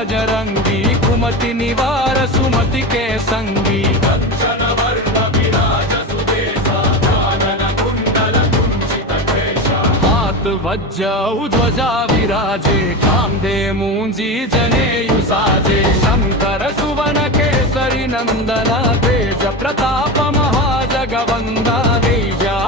बजरंगी कुमति निवार सुमति के संगी कंचन वर्ण विराज सुदेशा कानन कुंडल कुंचित केशा हाथ वज्र ध्वजा विराजे कांधे मूंजी जनेयु साजे शंकर सुवन केसरी नंदना तेज प्रताप महाजगवंदना तेजा